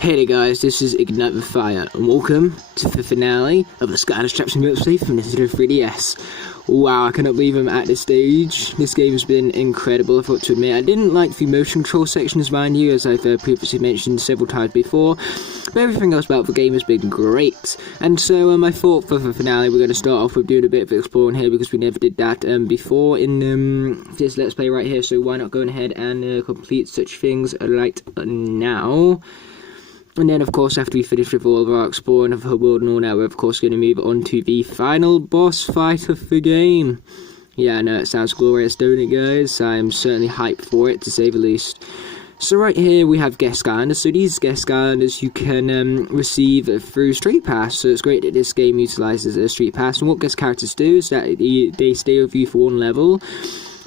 Hey there guys, this is Ignite the Fire, and welcome to the finale of the Skylanders Traps and Let's Play from Nintendo 3DS. Wow, I cannot believe I'm at this stage. This game has been incredible, I've got to admit. I didn't like the motion control sections, mind you, as I've previously mentioned several times before, but everything else about the game has been great. And so I thought for the finale we're going to start off with doing a bit of exploring here, because we never did that before in this Let's Play right here, so why not go ahead and complete such things right now. And then, of course, after we finish with all of our exploring of the world and all that, we're, of course, going to move on to the final boss fight of the game. Yeah, I know, it sounds glorious, don't it, guys? I'm certainly hyped for it, to say the least. So right here, we have guest Skylanders. So these guest Skylanders you can receive through Street Pass. So it's great that this game utilises a Street Pass. And what guest characters do is that they stay with you for one level,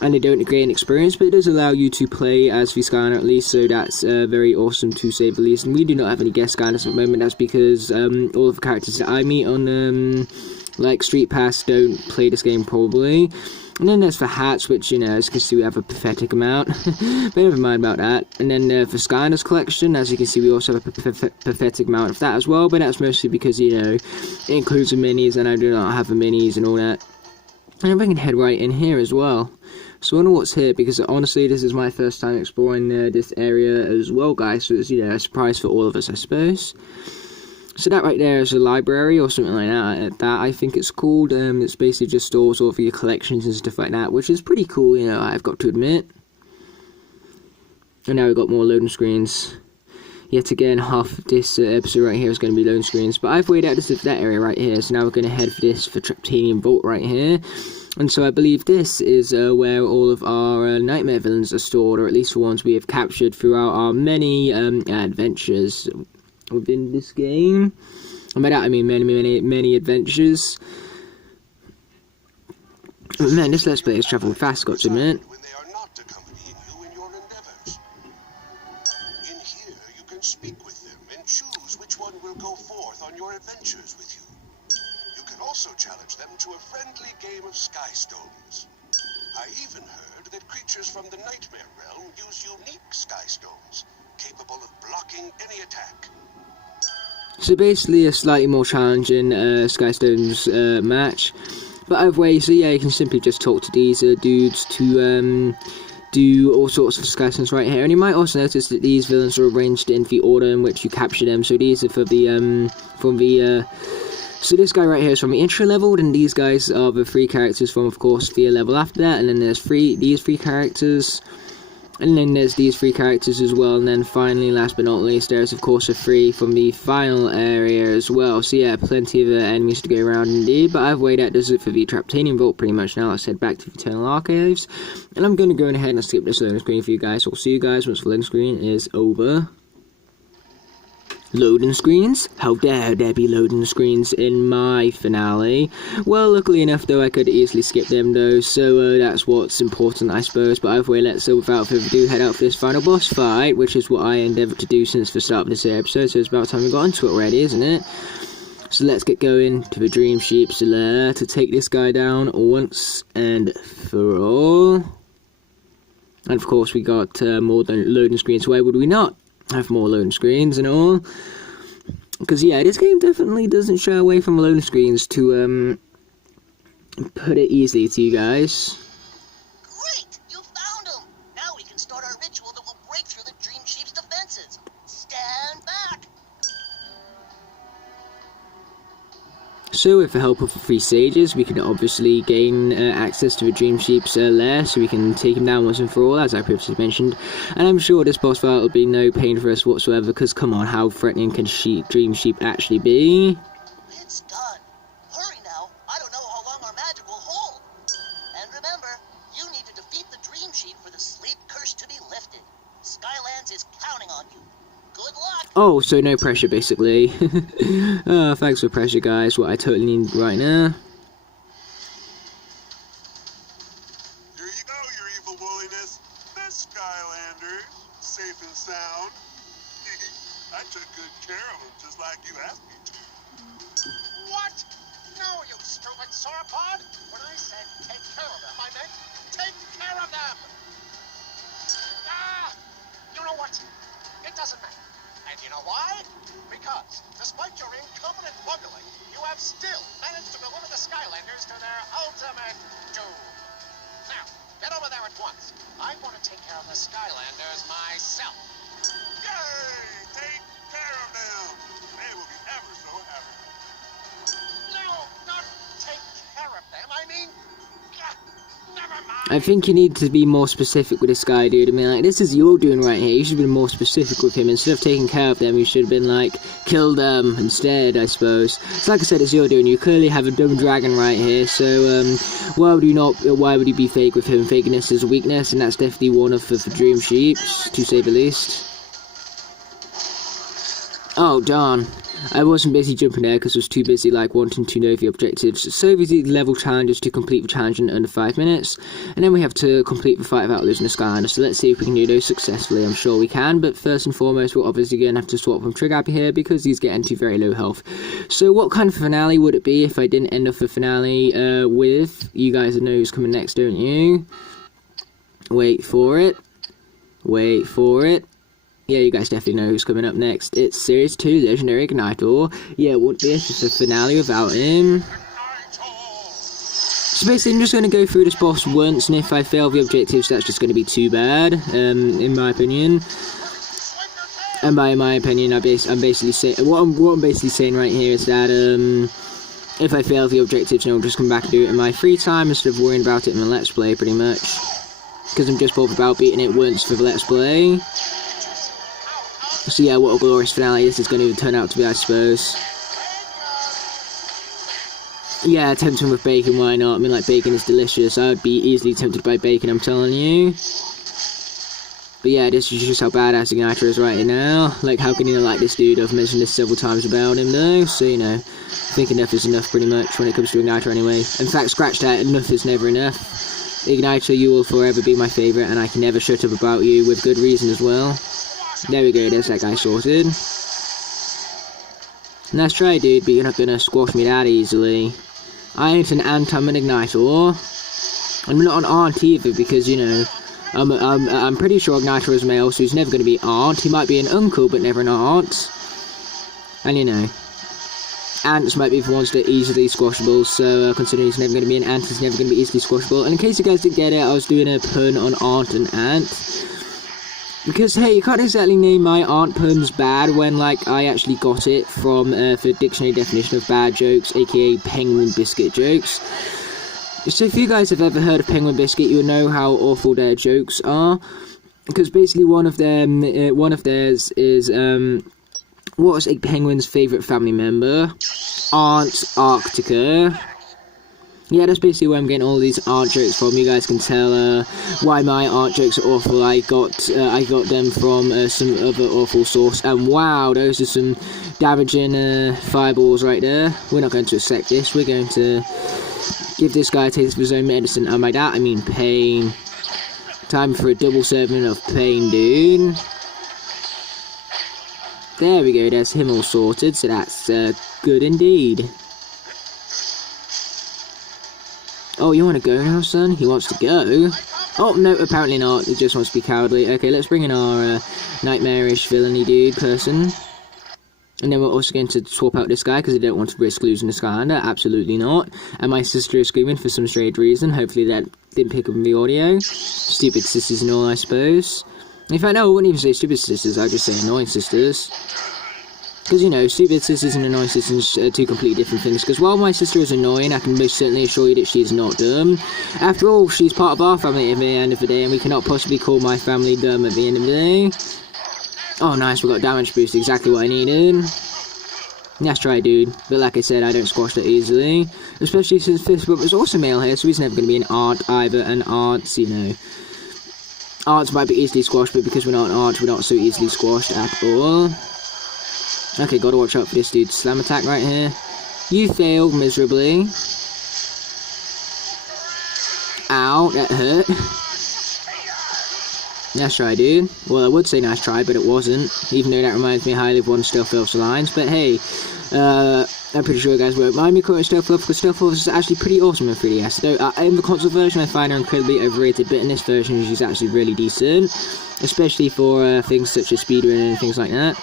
and they don't gain experience, but it does allow you to play as the Skylander at least, so that's very awesome to say the least. And we do not have any guest Skylanders at the moment. That's because all of the characters that I meet on like Street Pass don't play this game probably. And then there's the hats, which, you know, as you can see, we have a pathetic amount. But never mind about that. And then for Skylanders collection, as you can see, we also have a pathetic amount of that as well, but that's mostly because, you know, it includes the minis, and I do not have the minis and all that. And we can head right in here as well. So I wonder what's here, because honestly this is my first time exploring this area as well, guys, so it's, you know, a surprise for all of us, I suppose. So that right there is a library or something like that, I think it's called. It's basically just stores all of your collections and stuff like that, which is pretty cool, you know, I've got to admit. And now we've got more loading screens. Yet again, half of this episode right here is going to be loading screens, but I've weighed out that area right here, so now we're going to head for this, for Traptanium Vault right here. And so I believe this is where all of our nightmare villains are stored, or at least the ones we have captured throughout our many adventures within this game. And by that I mean many adventures. But man, this Let's Play is travelling fast, got to admit. When they are not accompanying you in your endeavors. In here you can speak with them and choose which one will go forth on your adventures with you. You can also challenge them to a friendly game of Sky Stones. I even heard that creatures from the Nightmare Realm use unique Sky Stones, capable of blocking any attack. So basically a slightly more challenging Sky Stones match. But either way, so yeah, you can simply just talk to these dudes to do all sorts of Sky Stones right here. And you might also notice that these villains are arranged in the order in which you capture them. So these are for the so this guy right here is from the intro level, and these guys are the three characters from, of course, the level after that, and then there's these three characters, and then there's these three characters as well, and then finally, last but not least, there's, of course, a three from the final area as well. So yeah, plenty of enemies to go around indeed, but I've weighed out does it for the Traptanium Vault pretty much now. Let's head back to the Eternal Archives, and I'm going to go ahead and skip this loading screen for you guys. So I'll see you guys once the loading screen is over. Loading screens? How dare there be loading screens in my finale? Well, luckily enough though, I could easily skip them though, so that's what's important, I suppose. But either way, let's, without further ado, head out for this final boss fight, which is what I endeavoured to do since the start of this episode, so it's about time we got into it already, isn't it? So let's get going to the Dream Sheep's lair to take this guy down once and for all. And of course we got more than loading screens, why would we not have more loading screens and all? Because yeah, this game definitely doesn't shy away from loading screens, to put it easily to you guys. Great! You found him! Now we can start our ritual that will break through the Dream Sheep's defenses. Stand back! So with the help of the three sages, we can obviously gain access to the Dream Sheep's lair, so we can take him down once and for all, as I previously mentioned. And I'm sure this boss fight will be no pain for us whatsoever, because come on, how threatening can Dream Sheep actually be? It's done. Hurry now. I don't know how long our magic will hold. And remember, you need to defeat the Dream Sheep for the sleep curse to be lifted. Skylands is counting on you. Good luck! Oh, so no pressure, basically. Thanks for pressure, guys. What I totally need right now. Here you go, your evil woolliness. The Skylanders, safe and sound. I took good care of them, just like you asked me to. What? No, you stupid sauropod! When I said take care of them, I meant take care of them! Ah! You know what? It doesn't matter. And you know why? Because, despite your incompetent bungling, you have still managed to deliver the Skylanders to their ultimate doom. Now, get over there at once. I want to take care of the Skylanders myself. Yay! Take care of them. They will be ever so happy. No, not take care of them. I mean, never mind. I think you need to be more specific with this guy, dude. I mean, like, this is your doing right here. You should have been more specific with him. Instead of taking care of them, you should have been like, kill them instead, I suppose. So like I said, it's your doing. You clearly have a dumb dragon right here, so why would you be fake with him? Fakeness is a weakness, and that's definitely one of the dream sheeps, to say the least. Oh, darn. I wasn't busy jumping there because I was too busy like wanting to know the objectives. So these level challenges to complete the challenge in under 5 minutes, and then we have to complete the fight without losing the Skylanders. So let's see if we can do those successfully. I'm sure we can, but first and foremost we're obviously going to have to swap from Trigger Happy here because he's getting to very low health. So what kind of finale would it be if I didn't end off the finale with, you guys know who's coming next, don't you? Wait for it. Wait for it. Yeah, you guys definitely know who's coming up next. It's Series 2 Legendary Ignitor. Yeah, what be just a finale without him. So basically, I'm just going to go through this boss once, and if I fail the objectives, that's just going to be too bad, in my opinion. And by my opinion, I'm basically saying, what I'm basically saying right here is that, if I fail the objectives, I'll just come back and do it in my free time instead of worrying about it in my Let's Play, pretty much. Because I'm just bothered about beating it once for the Let's Play. So yeah, what a glorious finale this is going to turn out to be, I suppose. Yeah, tempt him with bacon, why not? I mean, like, bacon is delicious. I would be easily tempted by bacon, I'm telling you. But yeah, this is just how badass Igniter is right now. Like, how can you not like this dude? I've mentioned this several times about him, though. So, you know, I think enough is enough, pretty much, when it comes to Igniter anyway. In fact, scratch that, enough is never enough. Igniter, you will forever be my favourite, and I can never shut up about you, with good reason as well. There we go, there's that guy sorted. Nice try, dude, but you're not gonna squash me that easily. I ain't an aunt, I'm an Ignitor. I'm not an aunt either, because, you know, I'm pretty sure Ignitor is male, so he's never gonna be aunt. He might be an uncle, but never an aunt. And, you know, ants might be the ones that are easily squashable, so considering he's never gonna be an ant, he's never gonna be easily squashable. And in case you guys didn't get it, I was doing a pun on aunt and ant. Because, hey, you can't exactly name my aunt puns bad when, like, I actually got it from the dictionary definition of bad jokes, aka penguin biscuit jokes. So if you guys have ever heard of penguin biscuit, you'll know how awful their jokes are. Because basically one of theirs is, what was a penguin's favourite family member? Aunt Arctica. Yeah, that's basically where I'm getting all these aunt jokes from. You guys can tell why my aunt jokes are awful. I got them from some other awful source. And wow, those are some damaging fireballs right there. We're not going to accept this. We're going to give this guy a taste of his own medicine. And by that, I mean pain. Time for a double serving of pain, dude. There we go, there's him all sorted. So that's good indeed. Oh, you want to go now, son? He wants to go. Oh, no, apparently not. He just wants to be cowardly. Okay, let's bring in our nightmarish villainy dude person. And then we're also going to swap out this guy because I don't want to risk losing the Skylander. Absolutely not. And my sister is screaming for some strange reason. Hopefully that didn't pick up in the audio. Stupid sisters and all, I suppose. In fact, no, I wouldn't even say stupid sisters. I'd just say annoying sisters. Because, you know, stupid sisters and annoying sisters are two completely different things. Because while my sister is annoying, I can most certainly assure you that she is not dumb. After all, she's part of our family at the end of the day, and we cannot possibly call my family dumb at the end of the day. Oh, nice, we got damage boost, exactly what I needed. Nice try, dude. But like I said, I don't squash that easily. Especially since Fifth Brother's also male here, so he's never going to be an aunt either. And aunts, you know, aunts might be easily squashed, but because we're not an aunt, we're not so easily squashed at all. Okay, gotta watch out for this dude's slam attack right here. You failed miserably. Ow, that hurt. Nice try, dude. Well, I would say nice try, but it wasn't. Even though that reminds me highly of one of Stealth Elf's lines. But hey, I'm pretty sure you guys won't mind me quoting Stealth Elf, because Stealth Elf is actually pretty awesome in 3DS. Though, in the console version, I find her incredibly overrated, but in this version, she's actually really decent. Especially for things such as speedrunning and things like that.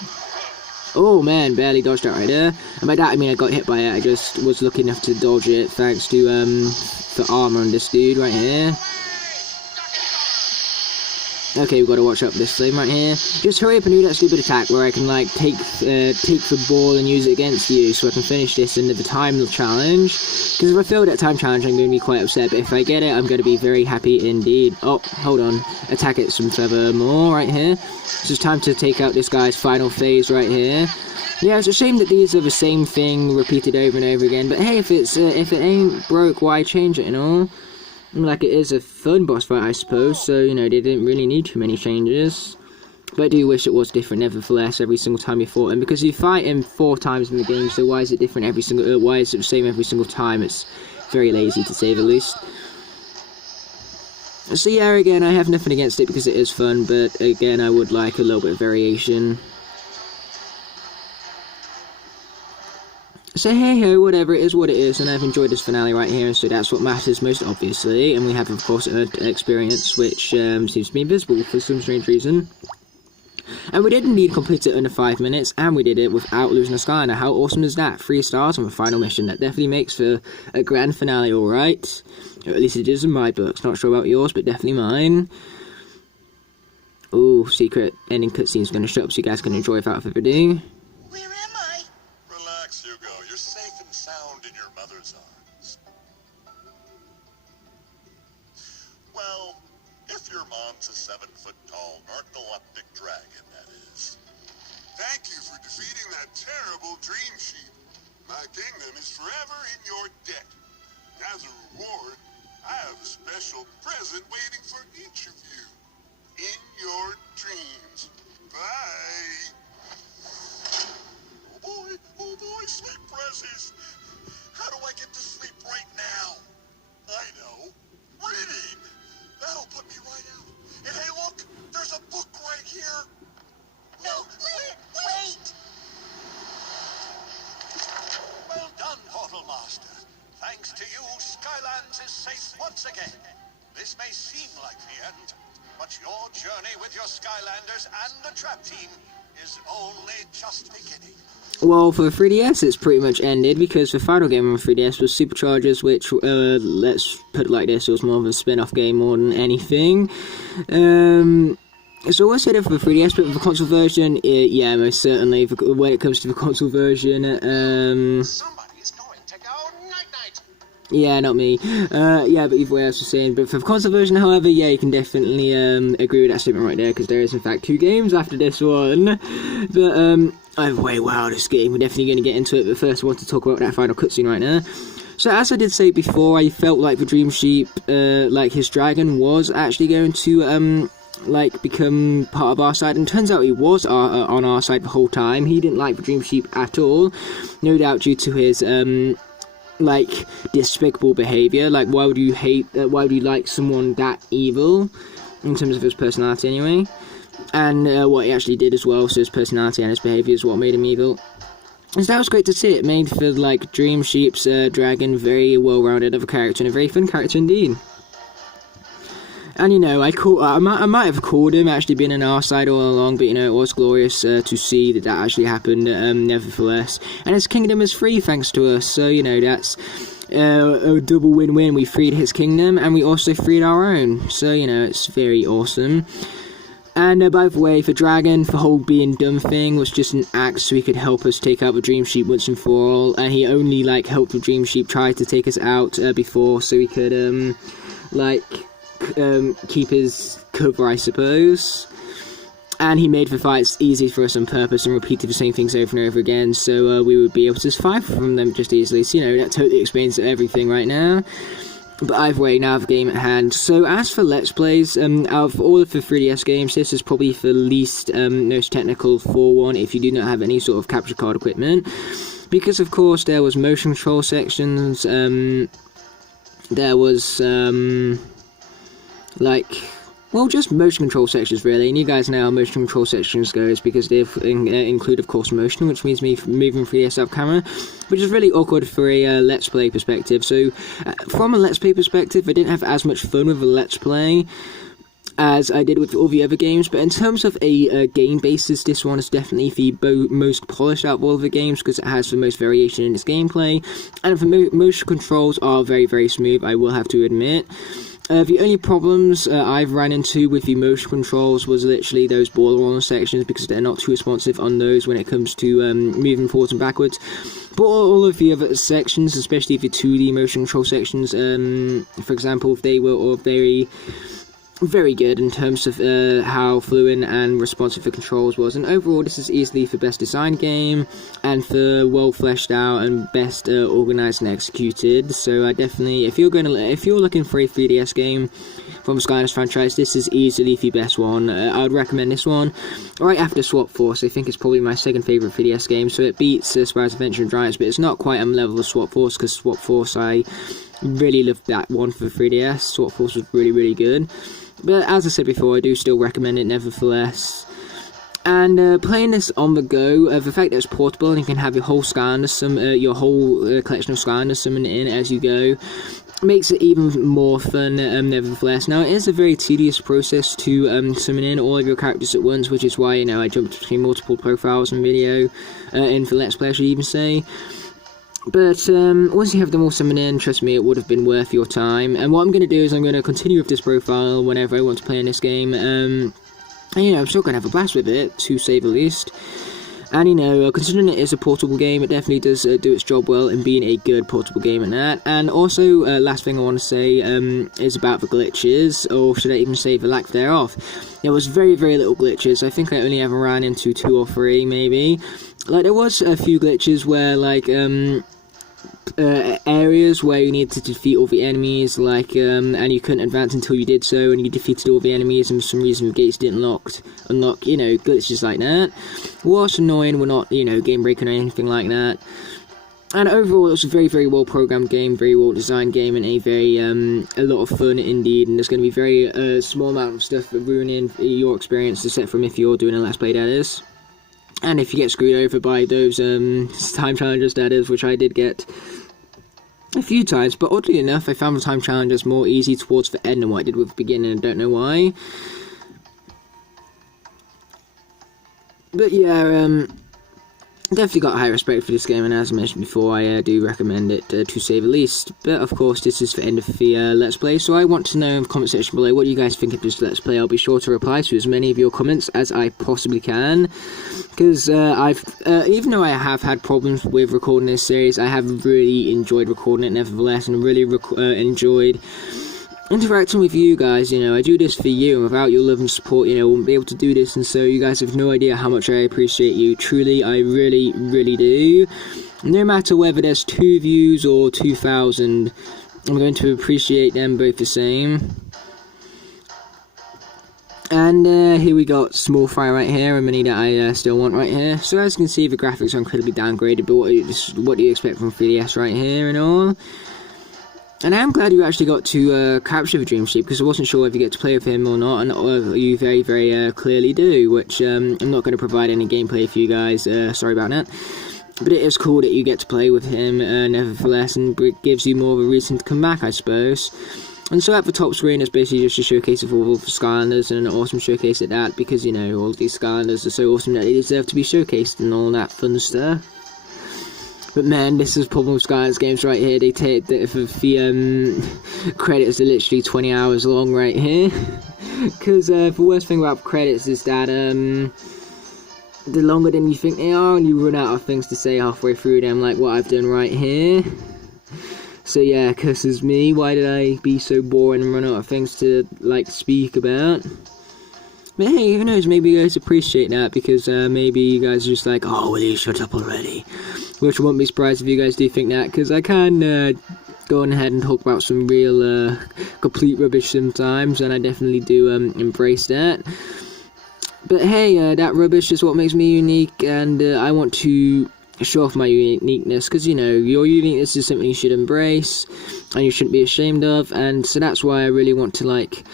Oh man, barely dodged that right there. And by that I mean I got hit by it. I just was lucky enough to dodge it thanks to the armor on this dude right here. Okay, we've got to watch out for this flame right here. Just hurry up and do that stupid attack where I can like take the ball and use it against you, so I can finish this into the time challenge. Because if I fail that time challenge, I'm going to be quite upset. But if I get it, I'm going to be very happy indeed. Oh, hold on. Attack it some further more right here. So it's time to take out this guy's final phase right here. Yeah, it's a shame that these are the same thing repeated over and over again. But hey, if it ain't broke, why change it and all? Like, it is a fun boss fight, I suppose, so, you know, they didn't really need too many changes. But I do wish it was different, nevertheless, every single time you fought him, because you fight him 4 times in the game, so why is it different every single, why is it the same every single time? It's very lazy, to say the least. So yeah, again, I have nothing against it because it is fun, but again, I would like a little bit of variation. So hey ho, whatever, it is what it is, and I've enjoyed this finale right here, so that's what matters most obviously. And we have, of course, an experience which seems to be invisible for some strange reason. And we did indeed complete it under 5 minutes, and we did it without losing a sky. Now how awesome is that? 3 stars on the final mission. That definitely makes for a grand finale, alright? Or at least it is in my books. Not sure about yours, but definitely mine. Ooh, secret ending cutscene's going to show up, so you guys can enjoy without further ado. Sound in your mother's arms. Well, if your mom's a 7-foot-tall narcoleptic dragon, that is. Thank you for defeating that terrible dream sheep. My kingdom is forever in your debt. As a reward, I have a special present waiting for each of you. In your dreams. Bye. Oh boy, sleep presses. How do I get to sleep right now? I know. Reading! That'll put me right out. And hey, look! There's a book right here! No, wait! Well done, Portal Master. Thanks to you, Skylands is safe once again. This may seem like the end, but your journey with your Skylanders and the trap team is only just beginning. Well, for the 3DS, it's pretty much ended, because the final game on the 3DS was Superchargers, which, let's put it like this, it was more of a spin-off game more than anything. So what's it for the 3DS, but for the console version, yeah, most certainly, when it comes to the console version, Somebody's going to go night-night. yeah, not me. Yeah, but either way, as I was saying. But for the console version, however, yeah, you can definitely agree with that statement right there, because there is, in fact, 2 games after this one. But, either way, wow, this game, we're definitely going to get into it. But first, I want to talk about that final cutscene right now. So, as I did say before, I felt like the Dream Sheep, like his dragon, was actually going to, like, become part of our side. And turns out he was on our side the whole time. He didn't like the Dream Sheep at all. No doubt due to his, like, despicable behaviour. Like, why would you why would you like someone that evil? In terms of his personality, anyway. And what he actually did as well, so his personality and his behaviour is what made him evil. And so that was great to see. It made for, like, Dream Sheep's dragon very well-rounded of a character, and a very fun character indeed. And, you know, I might have called him actually being an our side all along, but, you know, it was glorious to see that actually happened, nevertheless. And his kingdom is free thanks to us, so, you know, that's a double win-win. We freed his kingdom, and we also freed our own, so, you know, it's very awesome. And by the way, for Dragon, the whole being dumb thing was just an act so he could help us take out the Dream Sheep once and for all. And he only, like, helped the Dream Sheep try to take us out before, so he could, keep his cover, I suppose. And he made the fights easy for us on purpose and repeated the same things over and over again, so we would be able to survive from them just easily. So, you know, that totally explains everything right now. But either way, now the game at hand. So as for Let's Plays, out of all of the 3DS games, this is probably the least most technical for one if you do not have any sort of capture card equipment. Because of course there was motion control sections, there was well, just motion control sections really, and you guys know how motion control sections goes because they include, of course, motion, which means me moving 3DS out of camera, which is really awkward for a Let's Play perspective. So, from a Let's Play perspective, I didn't have as much fun with a Let's Play as I did with all the other games, but in terms of a game basis, this one is definitely the most polished out of all of the games because it has the most variation in its gameplay, and the motion controls are very, very smooth, I will have to admit. The only problems I've ran into with the motion controls was literally those border rolling sections, because they're not too responsive on those when it comes to moving forwards and backwards. But all of the other sections, especially the 2D motion control sections, for example, they were all very good in terms of how fluent and responsive the controls was, and overall this is easily the best designed game and the well fleshed out and best organized and executed. So I definitely, if you're looking for a 3DS game from the Skylanders franchise, this is easily the best one. I would recommend this one right after Swap Force. I think it's probably my second favorite 3DS game, so it beats Spyro's Adventure and Giants, but it's not quite on the level of Swap Force, because Swap Force, I really loved that one for 3DS. Swap Force was really, really good. But as I said before, I do still recommend it nevertheless. And playing this on the go, the fact that it's portable and you can have your whole Skylanders collection of Skylanders summoned in as you go, makes it even more fun nevertheless. Now, it is a very tedious process to summon in all of your characters at once, which is why, you know, I jumped between multiple profiles and video in for Let's Play, I should even say. But once you have them all summoned in, trust me, it would have been worth your time. And what I'm going to do is I'm going to continue with this profile whenever I want to play in this game. And, you know, I'm still going to have a blast with it, to say the least. And, you know, considering it is a portable game, it definitely does do its job well in being a good portable game at that. And also, last thing I want to say is about the glitches, or should I even say the lack thereof. There was very, very little glitches. I think I only ever ran into 2 or 3, maybe. Like, there was a few glitches where, like, areas where you needed to defeat all the enemies, like, and you couldn't advance until you did so, and you defeated all the enemies, and for some reason the gates didn't unlock, you know, glitches like that. Was annoying, we're not, you know, game breaking or anything like that. And overall, it was a very, very well programmed game, very well designed game, and a lot of fun indeed. And there's going to be very small amount of stuff ruining your experience, except from if you're doing a Let's Play, that is. And if you get screwed over by those time challenges, that is, which I did get a few times, but oddly enough, I found the time challenges more easy towards the end than what I did with the beginning. I don't know why. But yeah, definitely got high respect for this game, and as I mentioned before, I do recommend it, to say the least. But of course, this is the end of the Let's Play, so I want to know in the comment section below what you guys think of this Let's Play. I'll be sure to reply to as many of your comments as I possibly can, because even though I have had problems with recording this series, I have really enjoyed recording it nevertheless, and really enjoyed interacting with you guys. You know, I do this for you, and without your love and support, you know, I wouldn't be able to do this, and so you guys have no idea how much I appreciate you. Truly, I really, really do. No matter whether there's 2 views or 2,000, I'm going to appreciate them both the same. And here we got Small Fry right here, a mini that I still want right here. So as you can see, the graphics are incredibly downgraded, but what do you expect from 3DS right here and all? And I am glad you actually got to capture the Dream Sheep, because I wasn't sure if you get to play with him or not, and you very, very clearly do, which I'm not going to provide any gameplay for you guys, sorry about that. But it is cool that you get to play with him, nevertheless, and it gives you more of a reason to come back, I suppose. And so at the top screen is basically just a showcase of all the Skylanders, and an awesome showcase at that, because, you know, all of these Skylanders are so awesome that they deserve to be showcased and all that fun stuff. But man, this is the problem with Skylanders games right here. They take the credits are literally 20 hours long right here. Because the worst thing about credits is that they're longer than you think they are, and you run out of things to say halfway through them, like what I've done right here. So yeah, curses me. Why did I be so boring and run out of things to, like, speak about? But hey, who knows, maybe you guys appreciate that, because maybe you guys are just like, oh, will you shut up already? Which I won't be surprised if you guys do think that, because I can go on ahead and talk about some real complete rubbish sometimes, and I definitely do embrace that. But hey, that rubbish is what makes me unique, and I want to show off my uniqueness, because, you know, your uniqueness is something you should embrace, and you shouldn't be ashamed of, and so that's why I really want to, like,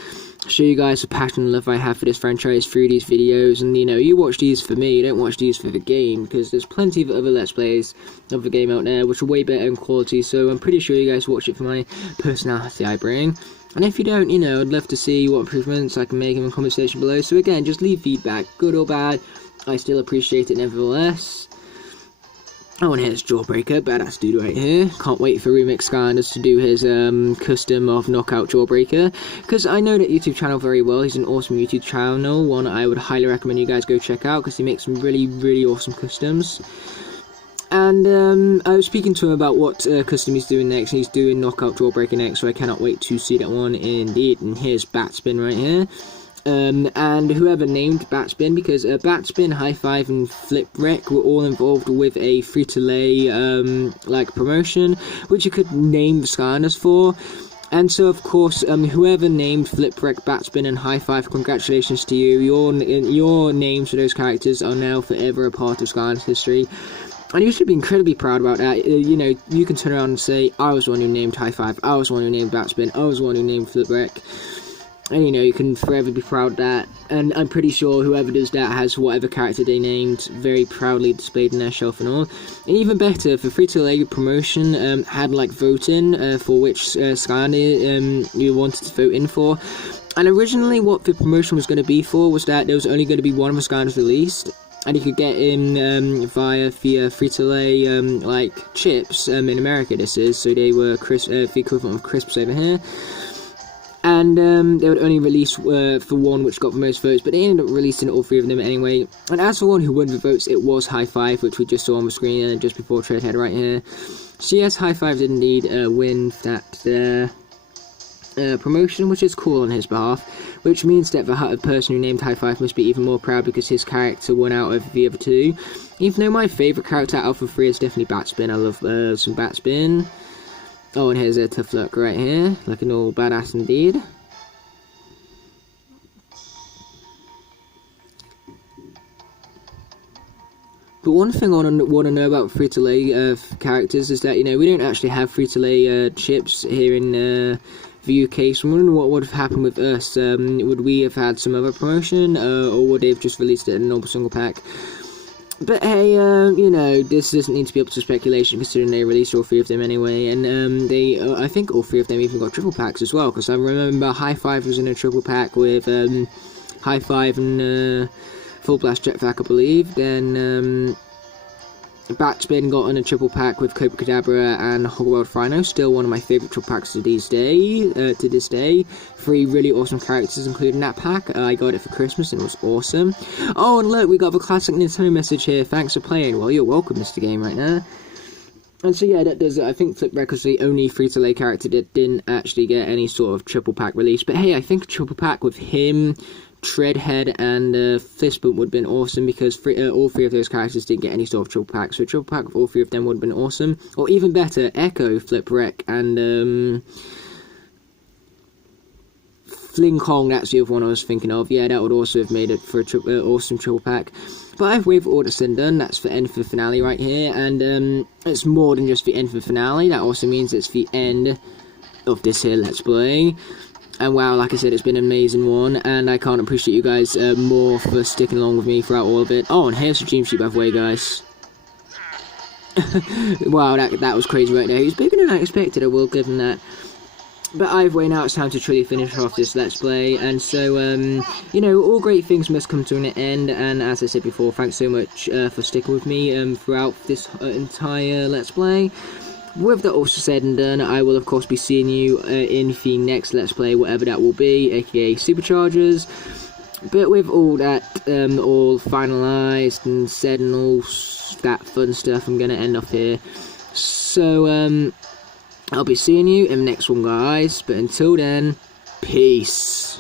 show you guys the passion and love I have for this franchise through these videos. And, you know, you watch these for me, you don't watch these for the game, because there's plenty of other Let's Plays of the game out there which are way better in quality, so I'm pretty sure you guys watch it for my personality I bring. And if you don't, you know, I'd love to see what improvements I can make in the comment section below. So again, just leave feedback, good or bad. I still appreciate it nevertheless. Oh, and here's Jawbreaker, badass dude right here. Can't wait for Remix Skylanders to do his custom of Knockout Jawbreaker, because I know that YouTube channel very well. He's an awesome YouTube channel, one I would highly recommend you guys go check out, because he makes some really, really awesome customs. And I was speaking to him about what custom he's doing next, and he's doing Knockout Jawbreaker next, so I cannot wait to see that one indeed. And here's Batspin right here. And whoever named Batspin, because Batspin, High Five, and Flipwreck were all involved with a free-to-lay like promotion, which you could name the Skylanders for. And so, of course, whoever named Flipwreck, Batspin, and High Five, congratulations to you. Your names for those characters are now forever a part of Skylanders history. And you should be incredibly proud about that. You know, you can turn around and say, I was the one who named High Five, I was the one who named Batspin, I was the one who named Flipwreck. And, you know, you can forever be proud of that. And I'm pretty sure whoever does that has whatever character they named very proudly displayed in their shelf and all. And even better, for free-to-play promotion, had, like, voting for which Skylander you wanted to vote in for. And originally what the promotion was going to be for was that there was only going to be one of the Skylanders released. And you could get in via the free-to-play, like, chips, in America this is. So they were the equivalent of crisps over here. And they would only release for one which got the most votes, but they ended up releasing all three of them anyway. And as for one who won the votes, it was High Five, which we just saw on the screen just before Treadhead right here. So yes, High Five did indeed win that promotion, which is cool on his behalf. Which means that the person who named High Five must be even more proud because his character won out of the other two. Even though my favourite character out of the three is definitely Batspin. I love some Batspin. Oh, and here's a Tough Luck right here, looking all badass indeed. But one thing I want to know about free-to-play characters is that, you know, we don't actually have free-to-play chips here in the UK, so I'm wondering what would have happened with us. Would we have had some other promotion, or would they have just released it in a normal single pack? But hey, you know, this doesn't need to be up to speculation considering they released all three of them anyway, and I think all three of them even got triple packs as well, because I remember High Five was in a triple pack with High Five and Full Blast Jetpack, I believe. Then Batspin got in a triple pack with Cobra Cadabra and Hogworld Rhino, still one of my favourite triple packs to this day. Three really awesome characters included in that pack. I got it for Christmas and it was awesome. Oh, and look, we got the classic Nintendo message here. Thanks for playing. Well, you're welcome, Mr. Game, right now. And so yeah, that does it. I think Flipwreck was the only free-to-play character that didn't actually get any sort of triple pack release. But hey, I think a triple pack with him, Treadhead, and Fistbump would have been awesome, because all three of those characters didn't get any sort of triple pack. So a triple pack with all three of them would have been awesome. Or even better, Echo, Flipwreck, and Fling Kong, that's the other one I was thinking of. Yeah, that would also have made it for an awesome triple pack. But I've waited for all that's done. That's the end for the finale right here. And it's more than just the end for the finale. That also means it's the end of this here Let's Play. And wow, like I said, it's been an amazing one, and I can't appreciate you guys more for sticking along with me throughout all of it. Oh, and here's the Dream Sheet, by the way, guys. Wow, that was crazy right there. He's bigger than I expected, I will give him that. But either way, now it's time to truly finish off this Let's Play, and so, you know, all great things must come to an end, and as I said before, thanks so much for sticking with me throughout this entire Let's Play. With that also said and done, I will of course be seeing you in the next Let's Play, whatever that will be, aka Superchargers. But with all that all finalised and said and all that fun stuff, I'm going to end off here. So, I'll be seeing you in the next one, guys. But until then, peace.